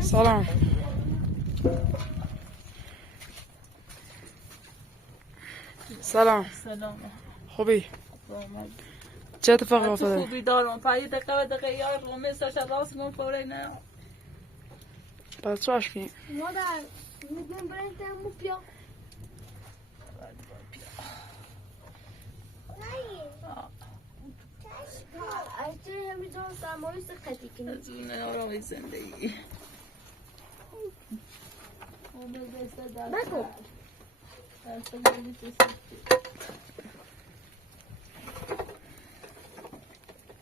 سلام. سلام. سلام. خوبی؟ چه اتفاقی افتاده؟ خوبی دارم. پای دقیقه یار رومه سرش راست من فوری نه. پس چه اشکی؟ مادر میگم برای تمو بیا. اصلا همیشه سرمایه سختی کنی. از اون آرامی زندگی. بگو.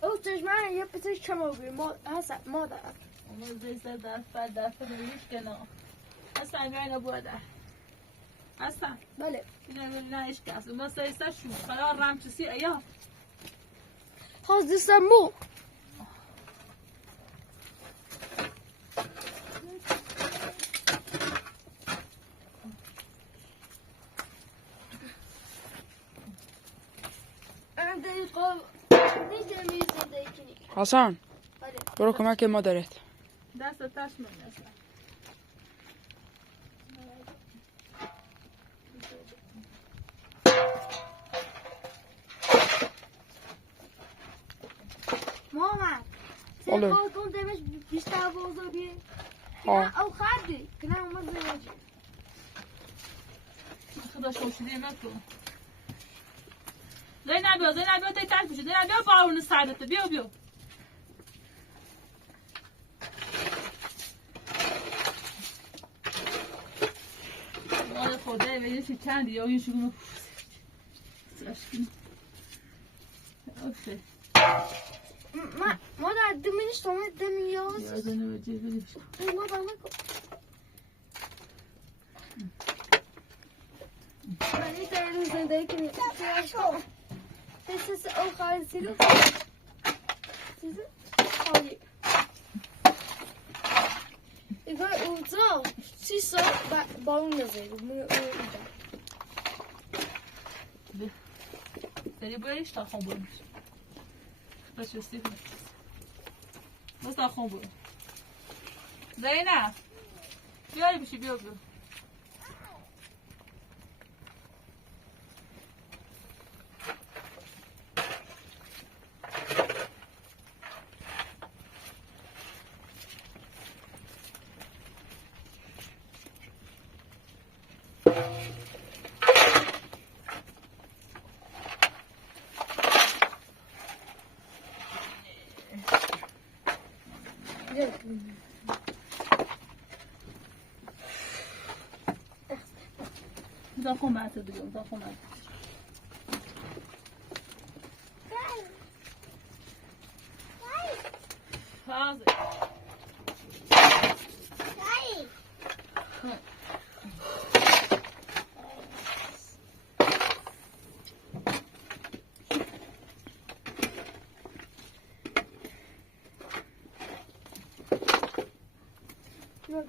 او چشمان یه پسش چما بیر مادر. اون زیسته در فنویش کنه. اصلا اینو بوده. اصلا. بله. نه ایش کس. اون سیسته شو. قرار رم چسی ایا. خواست دستمو. حسن برو کمک مادرت. دست تاش من اصلا. مامان بله. سه کن دمش بیشتر بازار بیه. او خردی کنم اومد زنجی. خدا شوشیده نکن. زینب بیا تیتر بشه. زینب بیا باون سرته. بیا. مال خدا ولی چه چندی یا این شگون اوکی. مادر دمینش تومه دمیاز. یادونه بچه بگیش. مادر نکن. من این دارم زندگی کنی. This is Ohio City. Is it? Oh, yeah. Ik ga zo. Zie zo bouwen ze. داری بریش تا خون بریش بس شستی کنی بس تا خون برو زینب بیاری بشی بیا تا خون برسه دیگه تا خون برسه فازه No,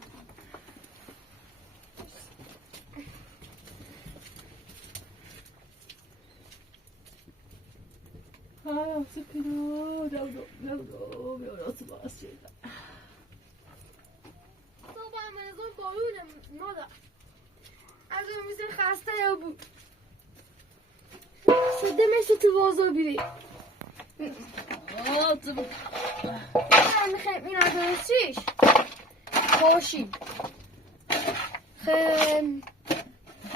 سباس شده تو با من بایونه مادر از اون میزه خسته یا بود شده میشه تو بازار بیری من خیلی این ادرسیش کاشی خیلی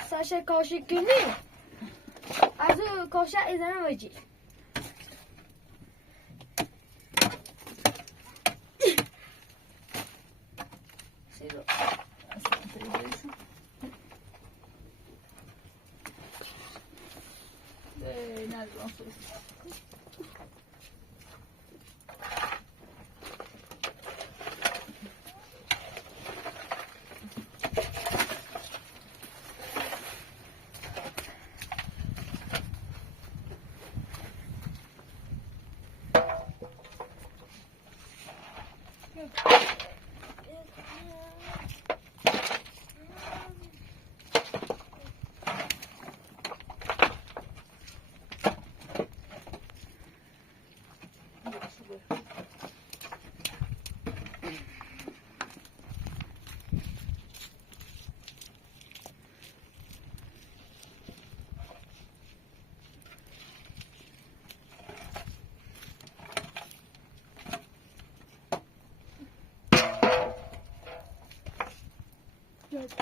ساشه کاشی کنی از اون کاشه ایزنه بجی چند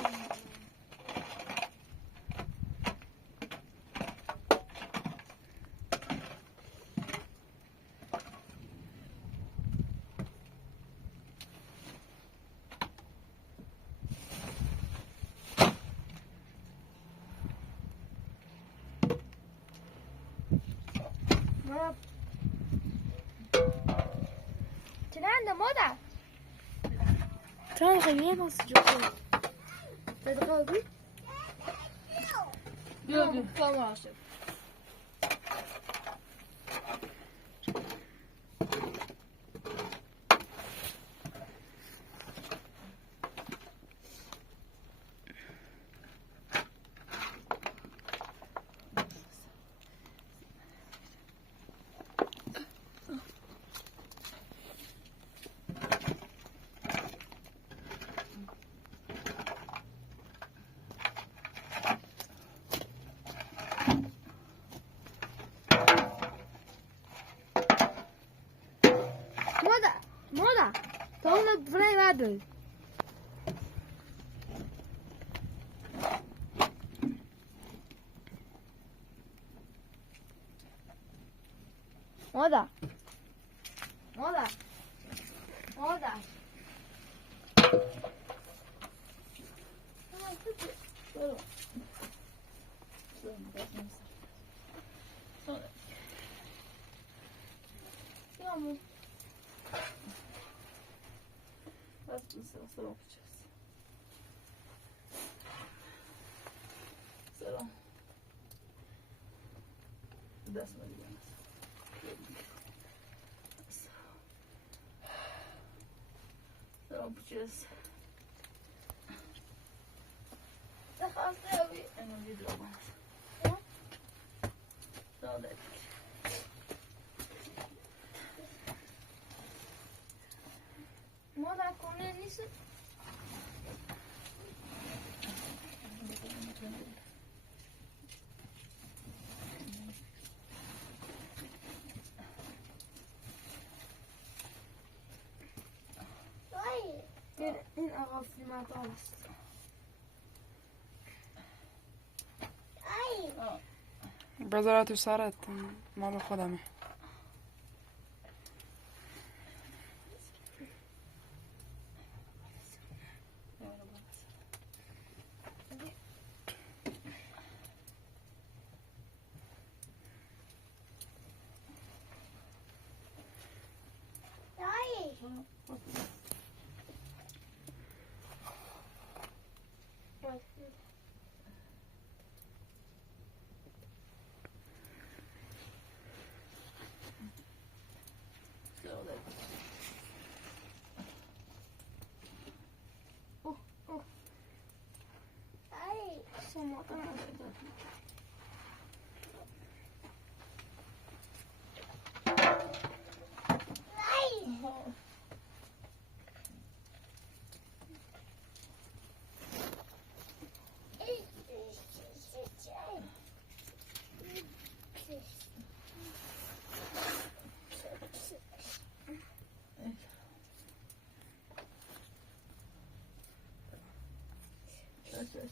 مادر چند خیلی ماست جوکو تدقاقی بیا بیا کام عاشق مادر تا اون فرای بردار مادر سلام سلام دست ما دیگه سلام پوچس خواسته بی اینو ویدیو باز سلام مادر کنه نیست این آقا فیلمت است بذاره تو سرت مال خودمه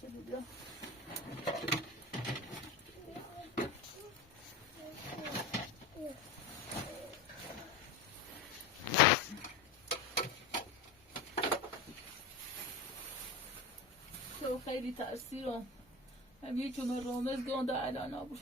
video. تو خیلی تأثیرم هم یکم رامز گنده الان نبود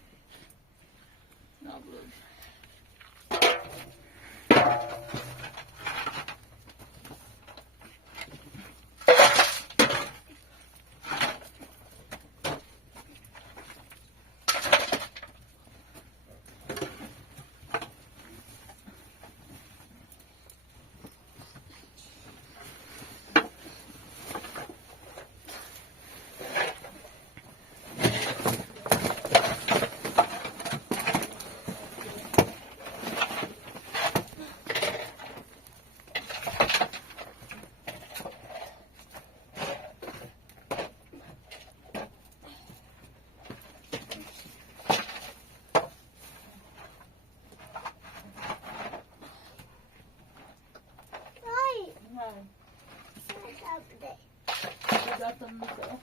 دستم میسرم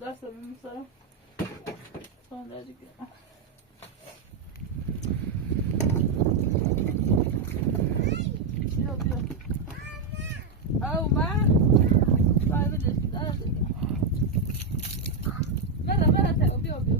دستم میسرم سانده دیگه بیا بیا او من باید بدهش بیدارم دیگه بره تگو بیا بیا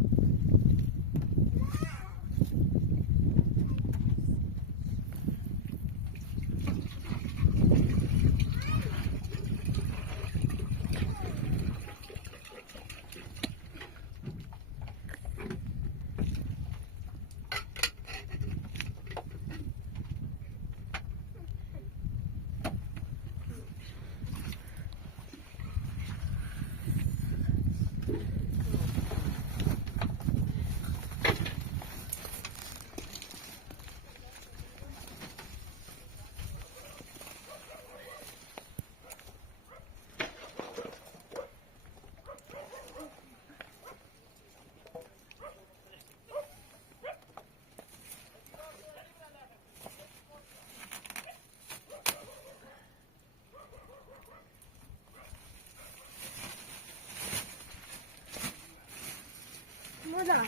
مادر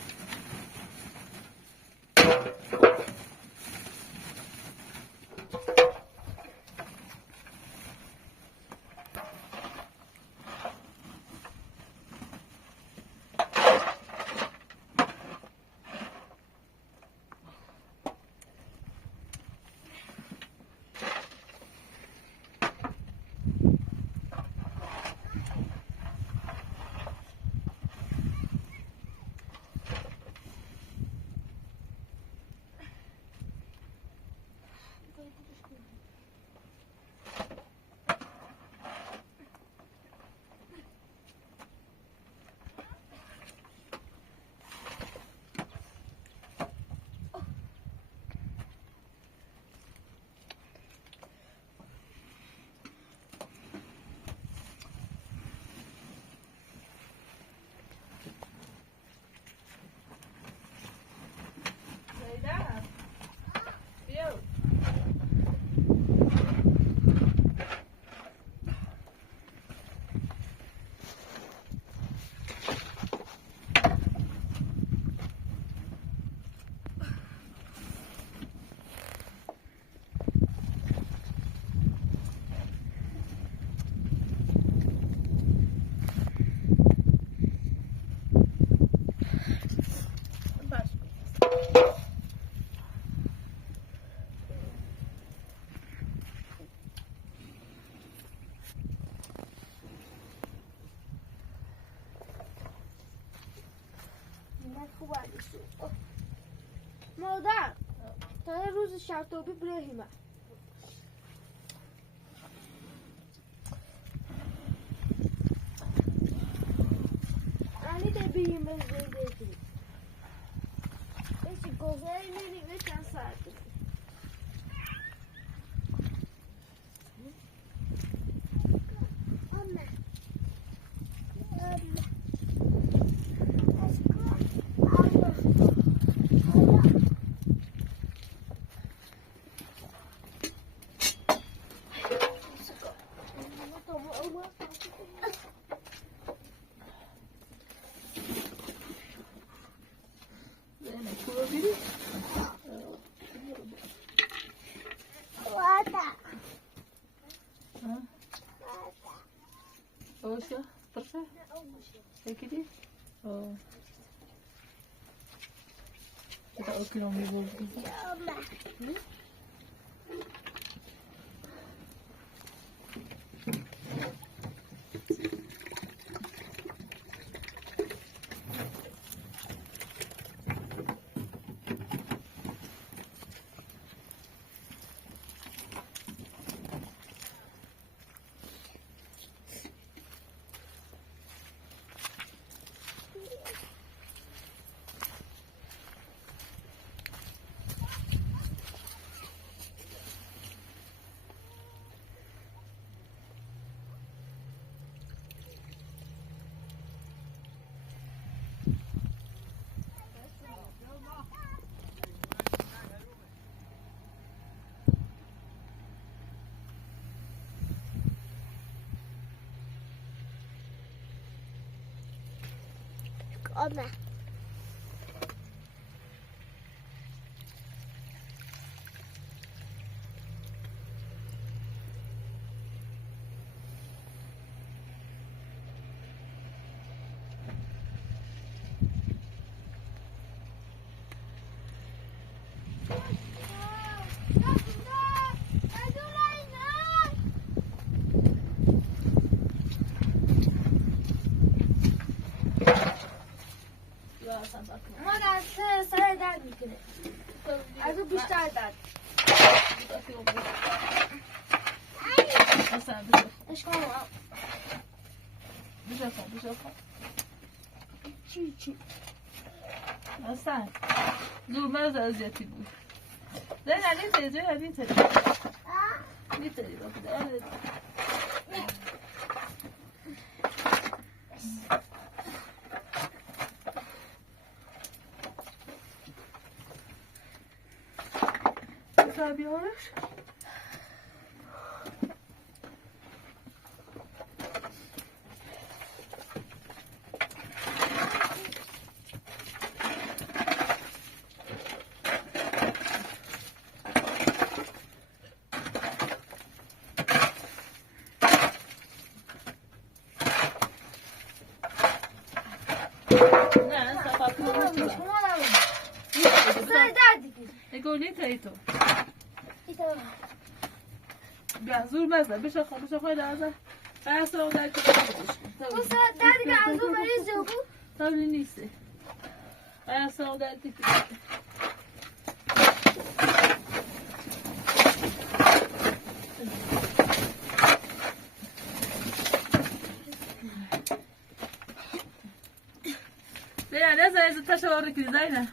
مادر تا روز شرطابی برهیمه انی ده بییم بزرگی بسی گذاری نمیگه چند ساعت Osa, tersa? Kayak gini? Oh. Kita oke dong di bawah gitu. آمه یا اصلا بکنم مادر سر درد میکنه از اون بیشتر درد اصلا بشو اشکال بشو چی اصلا زور مرز اذیتی بود زینا میتری بکنه بیارش نه صفا کنم سر درد میکنه نگولی تایتو ایتا بیا زور مزه بشو خواهی لازم بحث رو در تو سر درد که از اون مریض جو تابلی نیسته بحث رو در زینا نزا تشوار کنی زینا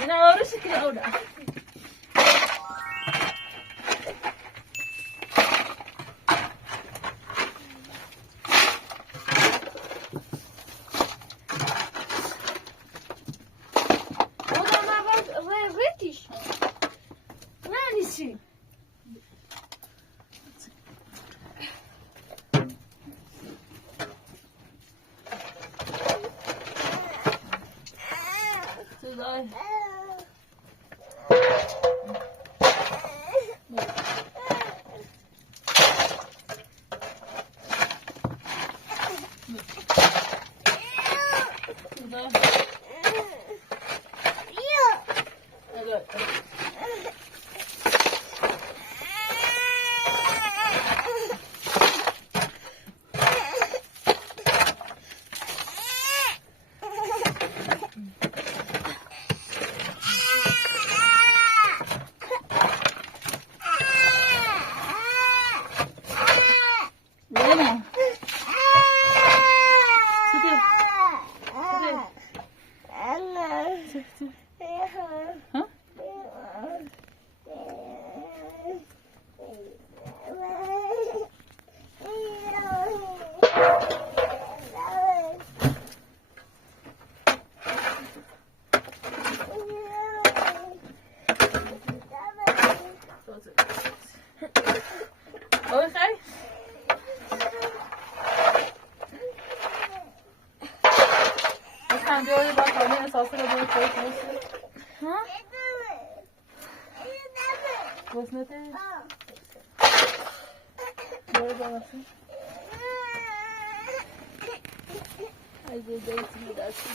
زینا آروش که اولا خواسته رو باید باید ها؟ گوزنته برو باباسی اگه دیتی دستی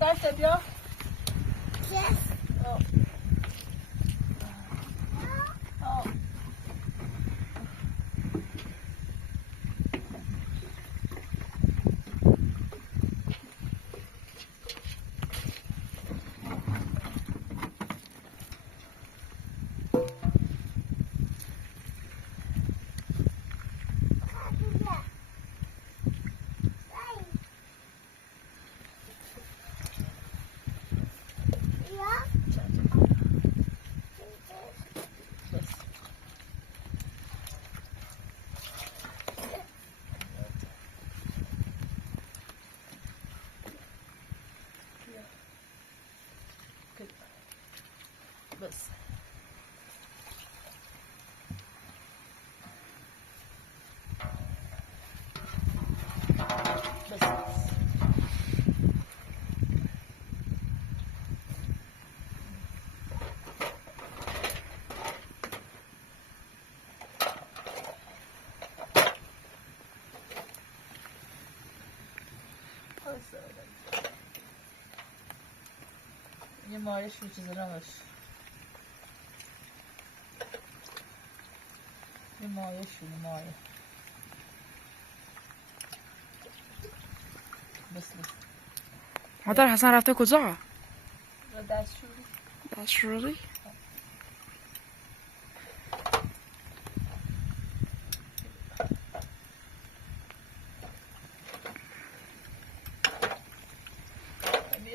دست بیا بس یه مایش رو چیزی نماش یه مایش رو مایه بس مادر حسن رفته کجا؟ دستشویی دستشویی؟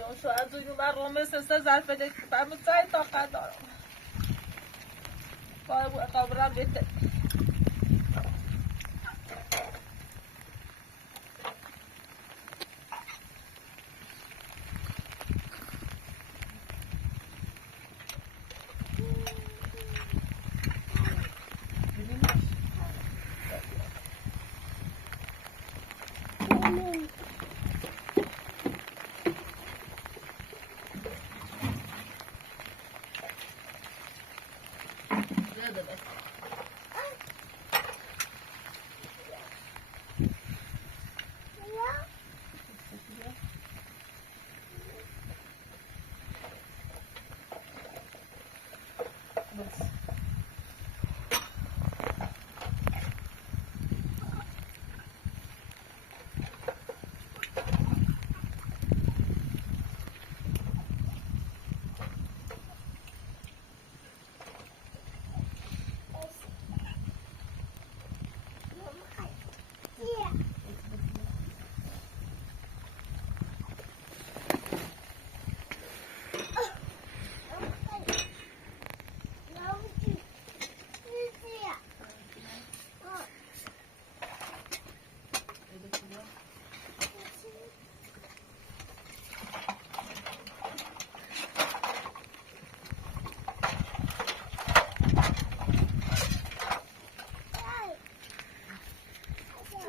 بیان شو از اون بر رومه سسته ظرف بده فرمون سای طاقت دارم باید قابرم بهتر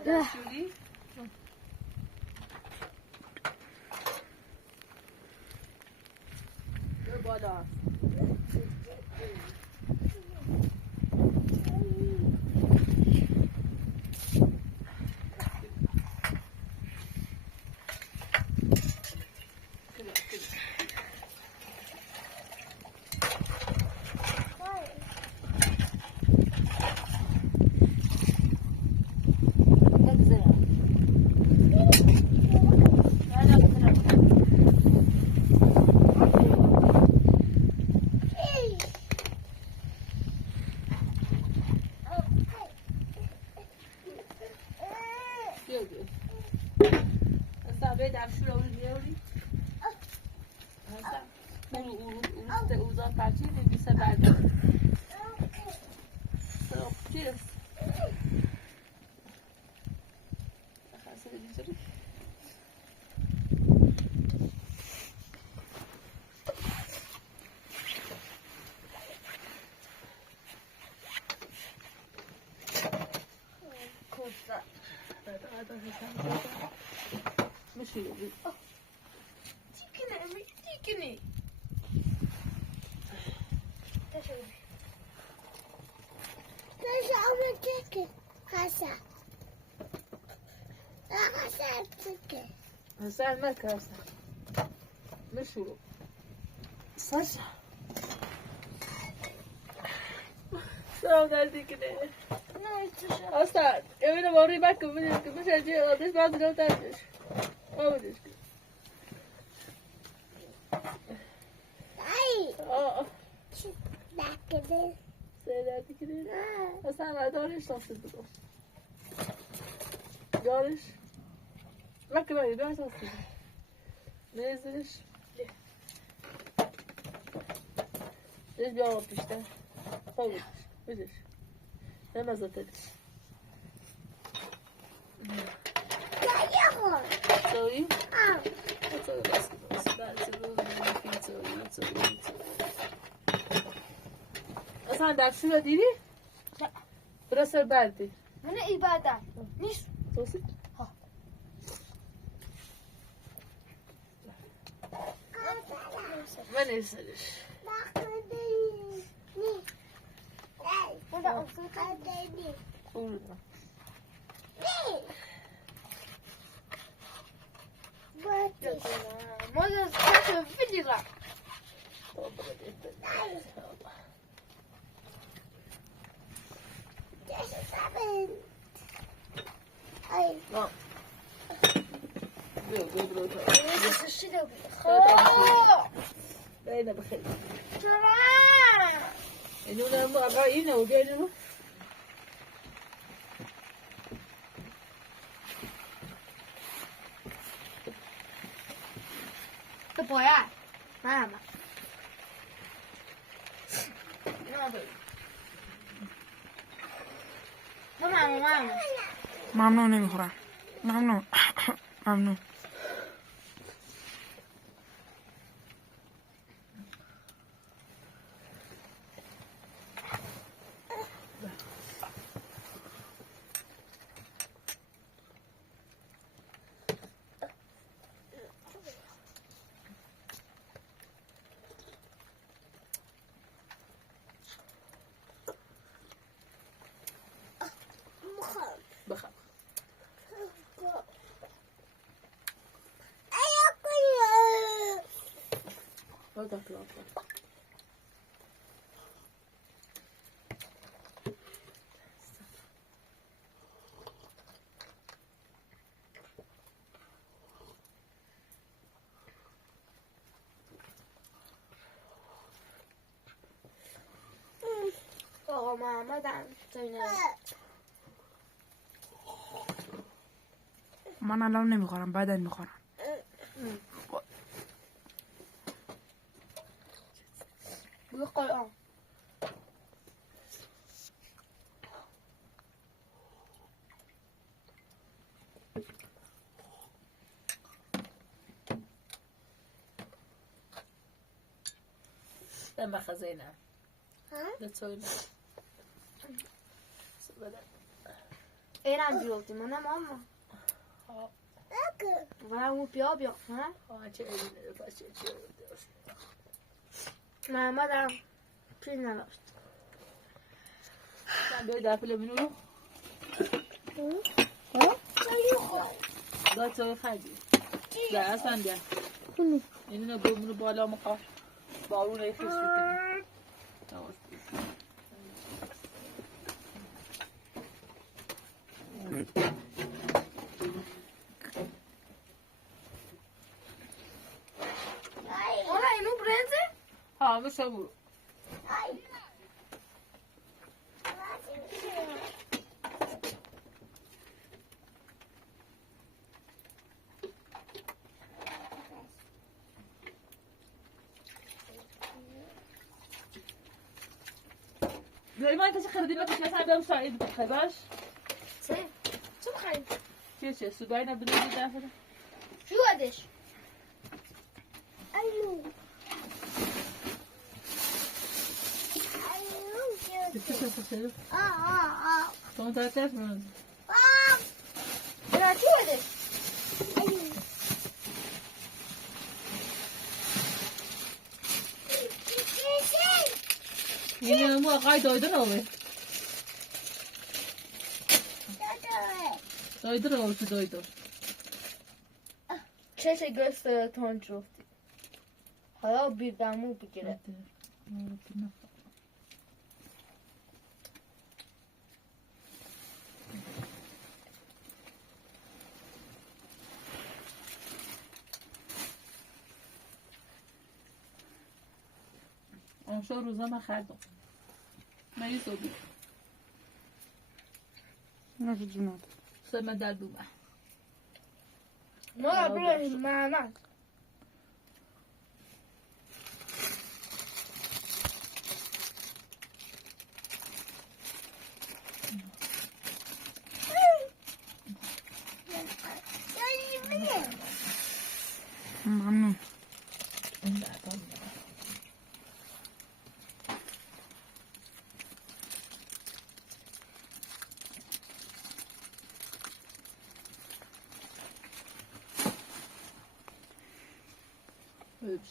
دستشویی بالا تيكني هسه ما كاسة مشو صرصة شو قاعد كده أصلا يومين موري باك مش هجي أدرس بعد لو تعرفش ما بديش سيداتي كده أصلا ما داريش تصل بدوس داريش ما كمان يدوس تصل نزلش ليش بيعرف تشتغل طول بديش لما زتتش تسوي تسوي بس تسوي اصلا عندك شو ديري؟ لا براس البلدي من إبادة نيش توصل؟ ها ما نسألش قولنا ماذا ستفعل فيديو لا باينة بخير إنه أنا أبغى وجاينه تبغى ماما ماما ممنوع نمیخورم ممنوع ممنوع بخاف هذا كلام آقا محمد هم من الان نمیخورم بعدا میخورم بقول لما خزينة ها لا تسوينا ايه عندي وقت ما انا ماما وانا مو بيا ها محمد هم چیز نداشت. sen böyle dafile mi olur? ها؟ Da çok hadi. Da sen de. کنی اینو بمونه بالا مخواه بارون ایخیش بکنه آره اینو برنزه؟ ها مثل برو زمان کسی خریدی با کسی هم دارم سعید بخواه باش چه بخوایی؟ چه سودای نبیده دیده هره شو ادش؟ ایو تو تا تف من نه چو ادش؟ اینه مو آقای دایده نوه دایده نوه تو دایده چش گست تون شفتی حالا بیردمو بگیره اون شو روزا من خردم من یه صبحی نه چه جونات سمه در دومه نه بلش محمد ممنون Öpüş.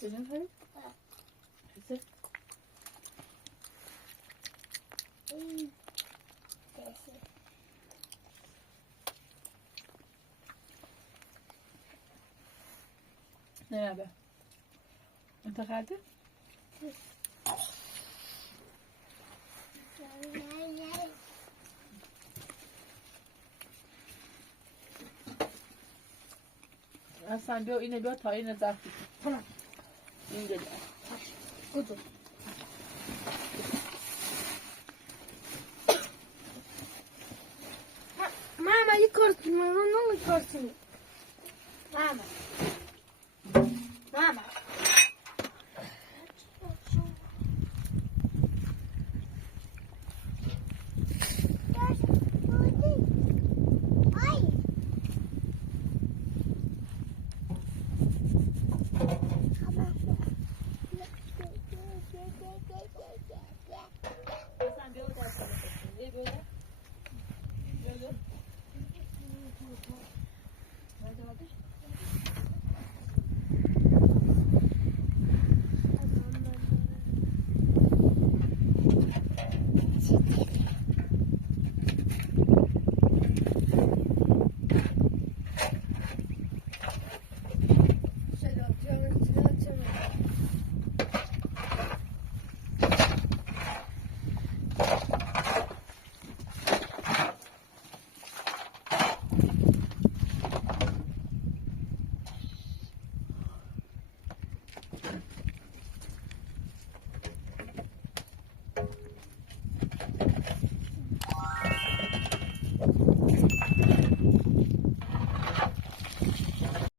Çocuğun hadi. Hadi. Ne haber? انت قاعدة؟ اصلا بیا اینه بیا تا اینه ظرف کنم اینجا بیا کدوم ماما یه کارتون ماما کارتون ماما